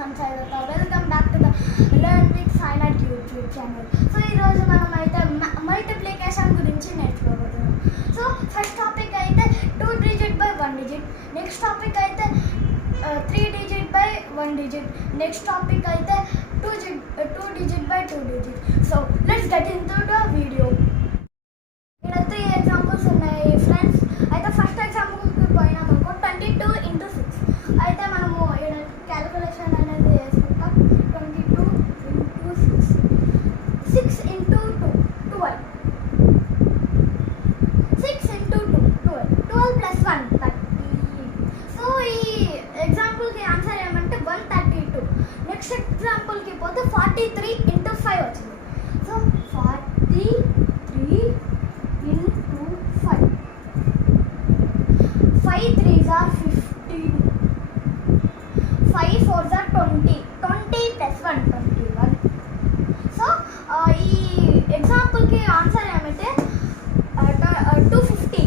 Mohan Saidata. Welcome back to the Learn with Silent YouTube channel. So ఈ రోజు మనం అయితే మల్టిప్లికేషన్ గురించి నేర్చుకోబోతున్నాం. సో ఫస్ట్ టాపిక్ అయితే 2 digit by 1 digit. Next topic అయితే 3 digit by 1 digit. Next topic అయితే 2 digit by 2 digit. So let's get into the video. ఇక్కడ 3 ఎగ్జాంపుల్స్ ఉన్నాయి ఫ్రెండ్స్. అయితే ఫస్ట్ ఎగ్జాంపుల్కి పోయినామనుకో 22 into 6. అయితే మనము ఇక్కడ క్యాలిక్యులేషన్ అనేది వేసుకుంటాం. 22 into 6. 6 into 2 12. 6 into 2 12. 12 plus 1 30. సో ఈ ఎగ్జాంపుల్కి ఆన్సర్ ఏమంటే 132. నెక్స్ట్ ఎగ్జాంపుల్కి పోతే 43 into 5 వచ్చింది. సో 43 into 5. 5 3s are 15. 5 4s are 20. 20 plus 1 21. సో ఈ ఎగ్జాంపుల్కి ఆన్సర్ ఏమంటే 250.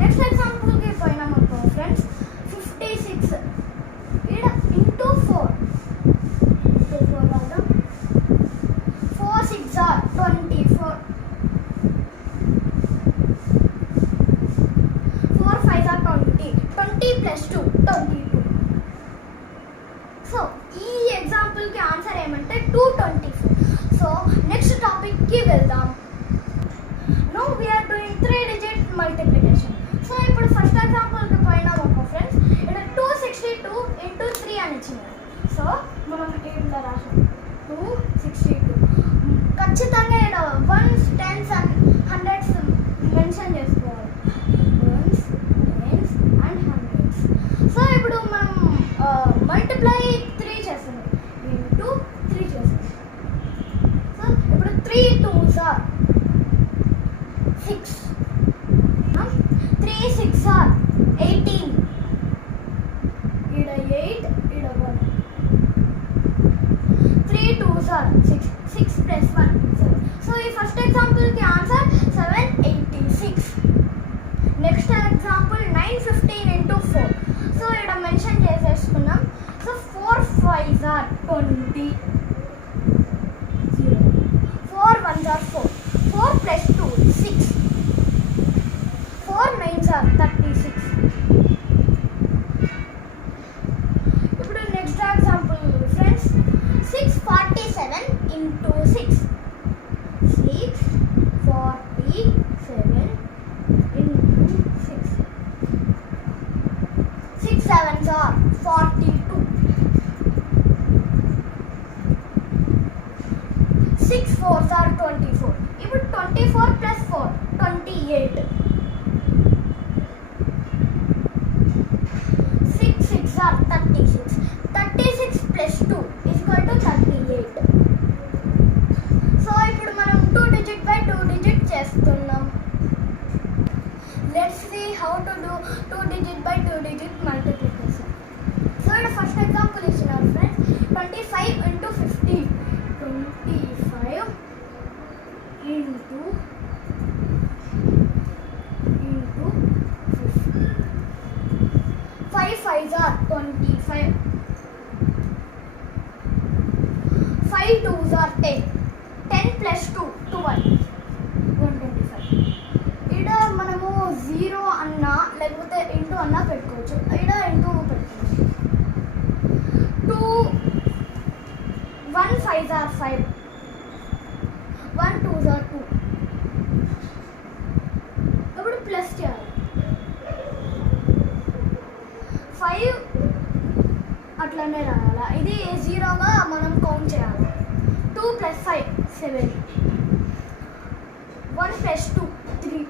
నెక్స్ట్ ఎగ్జాంపుల్కి పోయినామనుకో ఫ్రెండ్స్ 56 ఇక్కడ ఇంటూ 4 కాదు 4 6 are 24. 4 5 are 20. 20 plus 2 22. సో ఈ ఎగ్జాంపుల్కి ఆన్సర్ ఏమంటే 224. సో నెక్స్ట్ టాపిక్కి వెళ్దాం. Now we're doing 3 digit multiplication. So ఇప్పుడు ఫస్ట్ ఎగ్జాంపుల్కి పోయినాం ఒక ఫ్రెండ్స్ ఇక్కడ 262 into 3 అని ఇచ్చినారు. సో మనం ఇట్లా రాసాం 262. ఖచ్చితంగా ఇక్కడ 1s 10s and 100s mention చేసుకోవాలి. 1s 10s and 100s. So ఇప్పుడు మనం మల్టిప్లై 3 చేస్తున్నాం ఇంటూ 3 చేస్తున్నాం. సో ఇప్పుడు 3 2s are 6. 3 6 are 18. ఇక్కడ 8 ఇక్కడ 1. 3 2s are 6. 6 plus 1 7. సో ఈ ఫస్ట్ ఎగ్జాంపుల్కి ఆన్సర్ 786. నెక్స్ట్ ఎగ్జాంపుల్ 915 into 4. సో ఇక్కడ మెన్షన్ చేసేసుకున్నాం. సో 4 5s are 20. 0. 4 1s are 4. 4 plus 2 6. 4 9s are 36. ఇప్పుడు నెక్స్ట్ ఎగ్జాంపుల్ ఫ్రెండ్స్ 647 into 6. 647 into 6. 6 7s are 42. 6 4s are 24. ఇప్పుడు 24 plus 4 28. 6 6 are 36. 36 plus 2 is equal to 38. సో ఇప్పుడు మనం 2 digit by 2 digit చేస్తున్నాం. Let's see how to do 2 digit by 2 digit multiplication. So the first example is our friends 25 into 15. 25 into 50. 5 5s are 25. 5 2s are 10. 10 plus 2 12. 125. ఇక్కడ మనము 0 అన్నా లేకపోతే ఇంటూ అన్నా పెట్టుకోవచ్చు. ఇక్కడ ఇంటూ పెట్టుకోవచ్చు. 2 1 5s are 5. 1 2s are 2. ఇప్పుడు ప్లస్ చేయాలి. 5 అట్లనే రాయాలి. ఇది 0గా మనం కౌంట్ చేయాలి. 2 plus 5 7. 1 plus 2 3.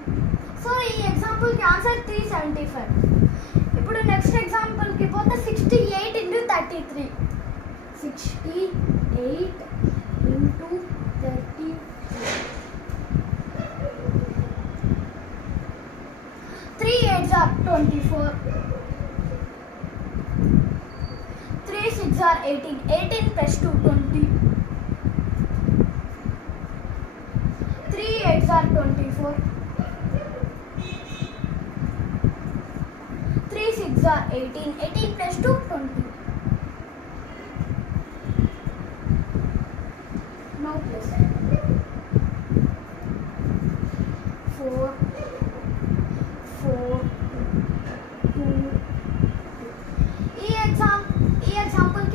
సో ఈ ఎగ్జాంపుల్కి ఆన్సర్ 375. ఇప్పుడు నెక్స్ట్ ఎగ్జాంపుల్కి పోతే 68 into 33. 68 into 33. 3 8s are 24. 3 6 are 18. 18 plus 2 20. 3 8s are 24. 3 6 are 18. 18 plus 2 20.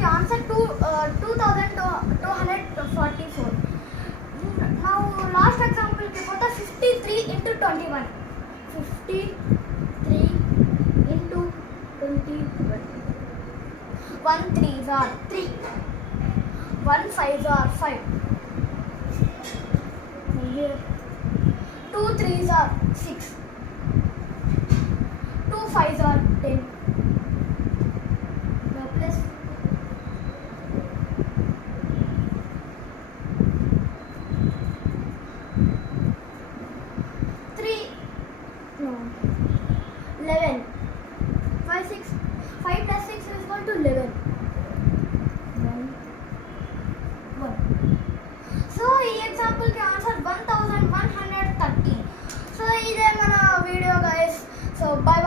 కి ఆన్సర్ 2244. Now last example కి పోతే 53 into 21. 53 into 21. 1 3s are 3. 1 5s are 5. Here 2 3s are 6. 2 5s are 10. Now plus 3 no 11. 5 6 5 plus 6 is equal to 11. 1. So ఈ ఎగ్జాంపుల్ కి ఆన్సర్ 1113. సో ఇదే మన వీడియో గైస్. So by